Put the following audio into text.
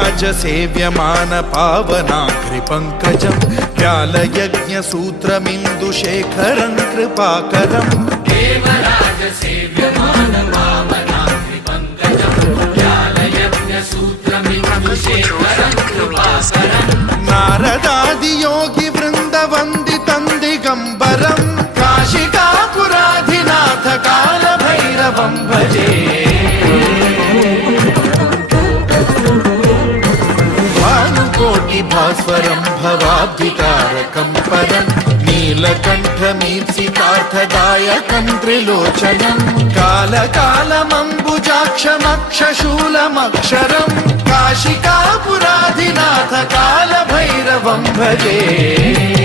देवराजसेव्यमान पावनाग्रिपङ्कजं व्यालयज्ञसूत्रमिन्दुशेखरं कृपाकरं देवराजसेव्यमान पावनाग्रिपङ्कजं व्यालयज्ञसूत्रमिन्दुशेखरं कृपाकरं नारदादियोगिवृन्दवन्दितं दिगम्बरं काशिकापुराधिनाथ कालभैरवं भजे भास्वरं भवाब्धितारकं परं नीलकण्ठमीप्सितार्थदायकं त्रिलोचनं कालकालमम्बुजाक्षमक्षशूलमक्षरं काशिकापुराधिनाथ कालभैरवं भजे।